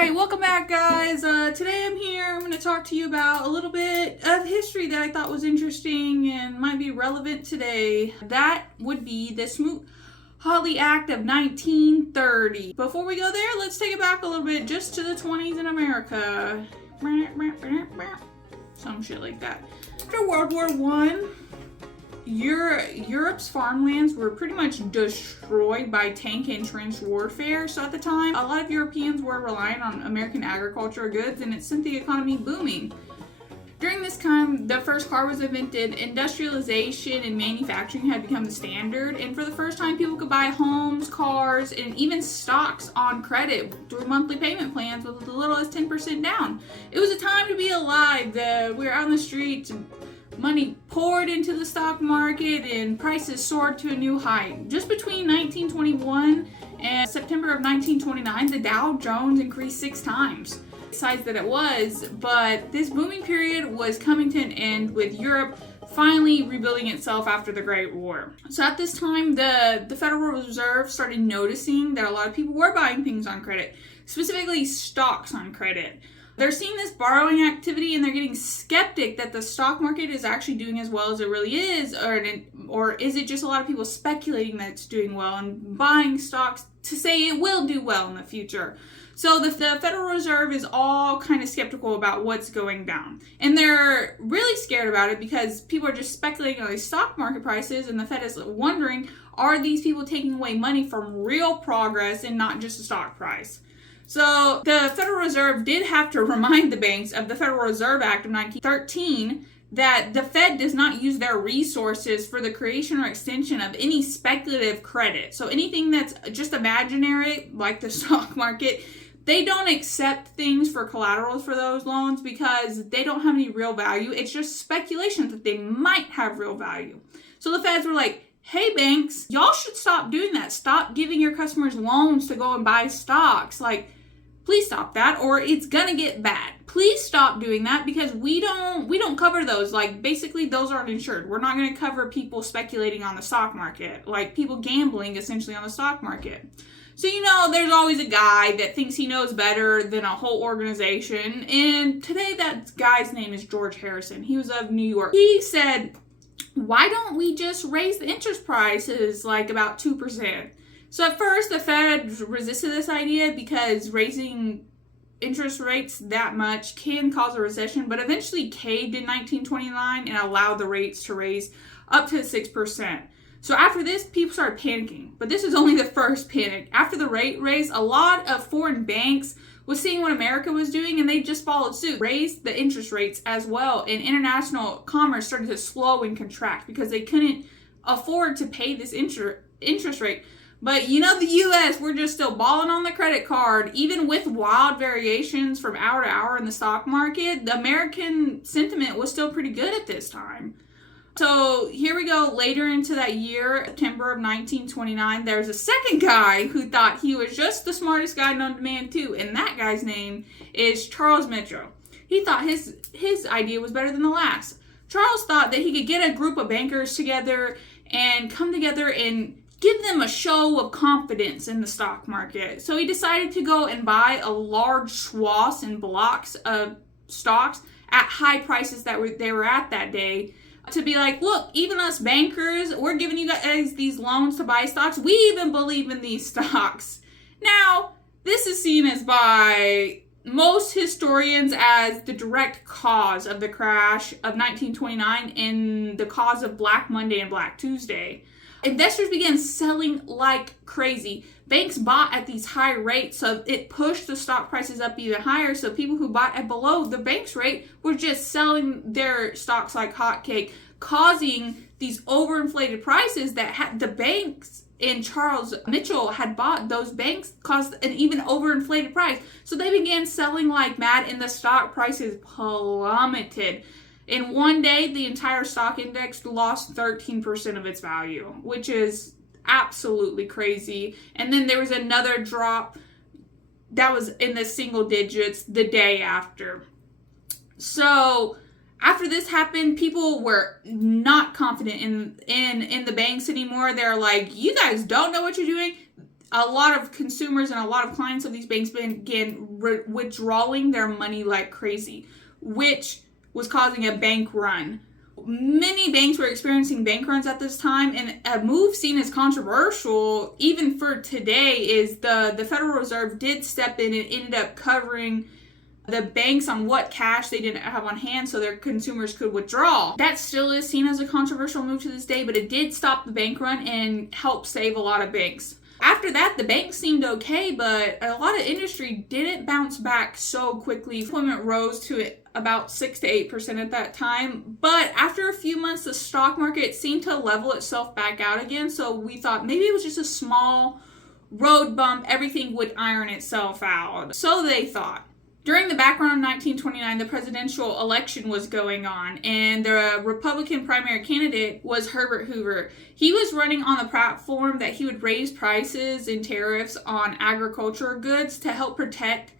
Alright, welcome back guys. Today I'm going to talk to you about a little bit of history that I thought was interesting and might be relevant today. That would be the Smoot-Hawley Act of 1930. Before we go there, let's take it back a little bit just to the 20s in America. Some shit like that. After World War I, Europe's farmlands were pretty much destroyed by tank and trench warfare. So at the time, a lot of Europeans were relying on American agricultural goods, and it sent the economy booming. During this time, the first car was invented, industrialization and manufacturing had become the standard, and for the first time, people could buy homes, cars, and even stocks on credit through monthly payment plans with as little as 10% down. It was a time to be alive. We were out on the streets, money poured into the stock market, and prices soared to a new height. Just between 1921 and September of 1929, the Dow Jones increased 6 times. Size that it was, but this booming period was coming to an end with Europe finally rebuilding itself after the Great War. So at this time, the Federal Reserve started noticing that a lot of people were buying things on credit, specifically stocks on credit. They're seeing this borrowing activity and they're getting skeptic that the stock market is actually doing as well as it really is, or is it just a lot of people speculating that it's doing well and buying stocks to say it will do well in the future. So the Federal Reserve is all kind of skeptical about what's going down. And they're really scared about it because people are just speculating on these stock market prices, and the Fed is wondering, are these people taking away money from real progress and not just the stock price? So the Federal Reserve did have to remind the banks of the Federal Reserve Act of 1913 that the Fed does not use their resources for the creation or extension of any speculative credit. So anything that's just imaginary, like the stock market, they don't accept things for collaterals for those loans because they don't have any real value. It's just speculation that they might have real value. So the Feds were like, hey banks, y'all should stop doing that. Stop giving your customers loans to go and buy stocks. Like, please stop that, or it's gonna get bad. Please stop doing that because we don't cover those. Like, basically those aren't insured. We're not gonna cover people speculating on the stock market, like people gambling essentially on the stock market. So, there's always a guy that thinks he knows better than a whole organization. And today that guy's name is George Harrison. He was of New York. He said, why don't we just raise the interest prices like about 2%? So at first the Fed resisted this idea because raising interest rates that much can cause a recession, but eventually caved in 1929 and allowed the rates to raise up to 6%. So after this, people started panicking, but this is only the first panic. After the rate raise, a lot of foreign banks was seeing what America was doing, and they just followed suit, raised the interest rates as well, and international commerce started to slow and contract because they couldn't afford to pay this interest rate. But the U.S., we're just still balling on the credit card. Even with wild variations from hour to hour in the stock market, the American sentiment was still pretty good at this time. So here we go, later into that year, September of 1929, there's a second guy who thought he was just the smartest guy known to man too, and that guy's name is Charles Mitchell. He thought his idea was better than the last. Charles thought that he could get a group of bankers together and come together and give them a show of confidence in the stock market. So he decided to go and buy a large swaths and blocks of stocks at high prices that they were at that day, to be like, look, even us bankers, we're giving you guys these loans to buy stocks. We even believe in these stocks. Now, this is seen as by most historians as the direct cause of the crash of 1929 and the cause of Black Monday and Black Tuesday. Investors began selling like crazy. Banks bought at these high rates, so it pushed the stock prices up even higher. So people who bought at below the bank's rate were just selling their stocks like hotcake, causing these overinflated prices that the banks and Charles Mitchell had bought. Those banks caused an even overinflated price. So they began selling like mad, and the stock prices plummeted. In one day, the entire stock index lost 13% of its value, which is absolutely crazy. And then there was another drop that was in the single digits the day after. So after this happened, people were not confident in the banks anymore. They're like, you guys don't know what you're doing. a lot of consumers and a lot of clients of these banks began withdrawing their money like crazy, which was causing a bank run. Many banks were experiencing bank runs at this time, and a move seen as controversial even for today is the Federal Reserve did step in and ended up covering the banks on what cash they didn't have on hand so their consumers could withdraw. That still is seen as a controversial move to this day, but it did stop the bank run and help save a lot of banks. After that, the banks seemed okay, but a lot of industry didn't bounce back so quickly. Employment rose to about 6 to 8% at that time. But after a few months, the stock market seemed to level itself back out again. So we thought maybe it was just a small road bump. Everything would iron itself out. So they thought. During the background of 1929, the presidential election was going on, and the Republican primary candidate was Herbert Hoover. He was running on the platform that he would raise prices and tariffs on agricultural goods to help protect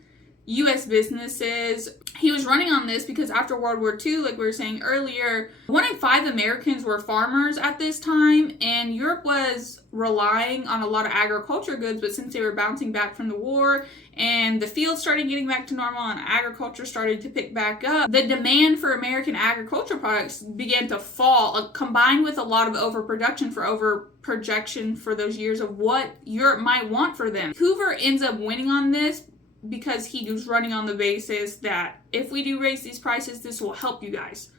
U.S. businesses. He was running on this because after World War II, like we were saying earlier, 1 in 5 Americans were farmers at this time, and Europe was relying on a lot of agriculture goods, but since they were bouncing back from the war and the fields started getting back to normal and agriculture started to pick back up, the demand for American agriculture products began to fall, combined with a lot of overproduction for overprojection for those years of what Europe might want for them. Hoover ends up winning on this because he was running on the basis that if we do raise these prices, this will help you guys.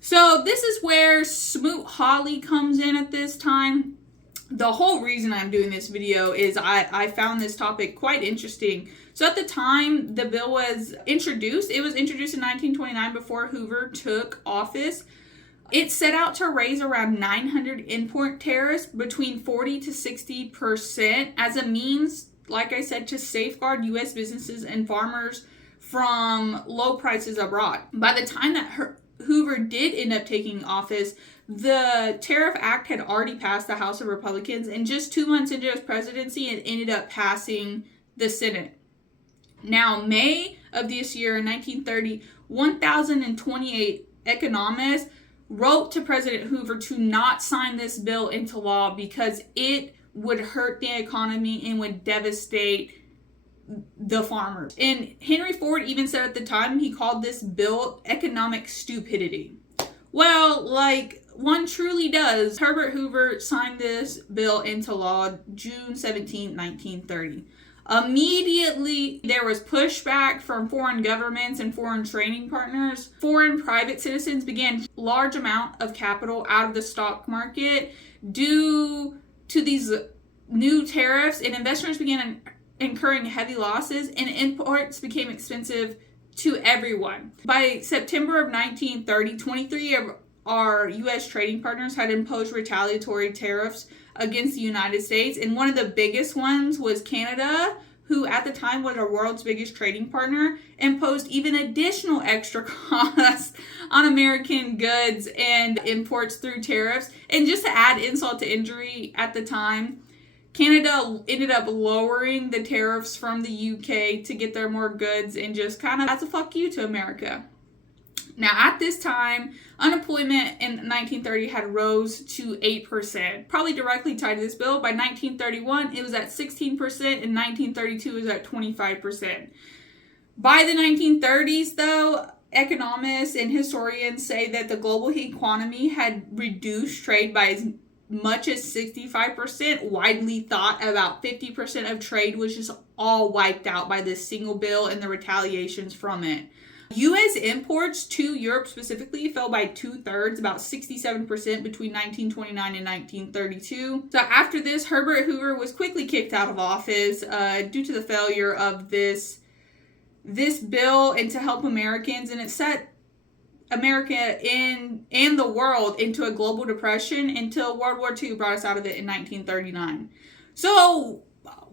So this is where Smoot-Hawley comes in at this time. The whole reason I'm doing this video is I found this topic quite interesting. So at the time the bill was introduced, it was introduced in 1929 before Hoover took office. It set out to raise around 900 import tariffs between 40 to 60% as a means, like I said, to safeguard U.S. businesses and farmers from low prices abroad. By the time that Hoover did end up taking office, the Tariff Act had already passed the House of Republicans, and just 2 months into his presidency, it ended up passing the Senate. Now, May of this year, in 1930, 1,028 economists wrote to President Hoover to not sign this bill into law because it would hurt the economy and would devastate the farmers. And Henry Ford even said at the time, he called this bill economic stupidity. Well, like one truly does, Herbert Hoover signed this bill into law June 17, 1930. Immediately, there was pushback from foreign governments and foreign trading partners. Foreign private citizens began large amount of capital out of the stock market due to these new tariffs, and investors began incurring heavy losses, and imports became expensive to everyone. By September of 1930, 23 of our U.S. trading partners had imposed retaliatory tariffs against the United States, and one of the biggest ones was Canada, who at the time was our world's biggest trading partner, imposed even additional extra costs on American goods and imports through tariffs. And just to add insult to injury, at the time, Canada ended up lowering the tariffs from the UK to get their more goods, and just kind of as a fuck you to America. Now, at this time, unemployment in 1930 had rose to 8%, probably directly tied to this bill. By 1931, it was at 16%, and 1932 it was at 25%. By the 1930s, though, economists and historians say that the global economy had reduced trade by as much as 65%. Widely thought about 50% of trade was just all wiped out by this single bill and the retaliations from it. U.S. imports to Europe specifically fell by 2/3, about 67% between 1929 and 1932. So after this, Herbert Hoover was quickly kicked out of office due to the failure of this bill and to help Americans, and it set America and the world into a global depression until World War II brought us out of it in 1939. So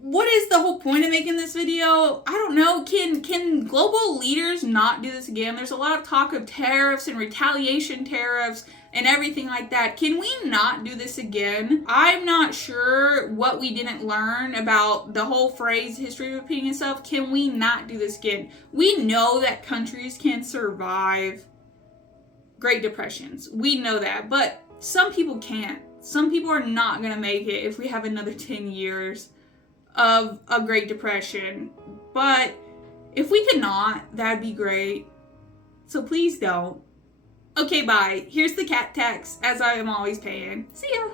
what is the whole point of making this video? I don't know. Can global leaders not do this again? There's a lot of talk of tariffs and retaliation tariffs and everything like that. Can we not do this again? I'm not sure what we didn't learn about the whole phrase history repeating itself. Can we not do this again? We know that countries can survive Great Depressions. We know that, but some people can't. Some people are not going to make it if we have another 10 years of a Great Depression. But if we could not, that'd be great. So please don't. Okay, bye. Here's the cat tax, as I am always paying. See ya.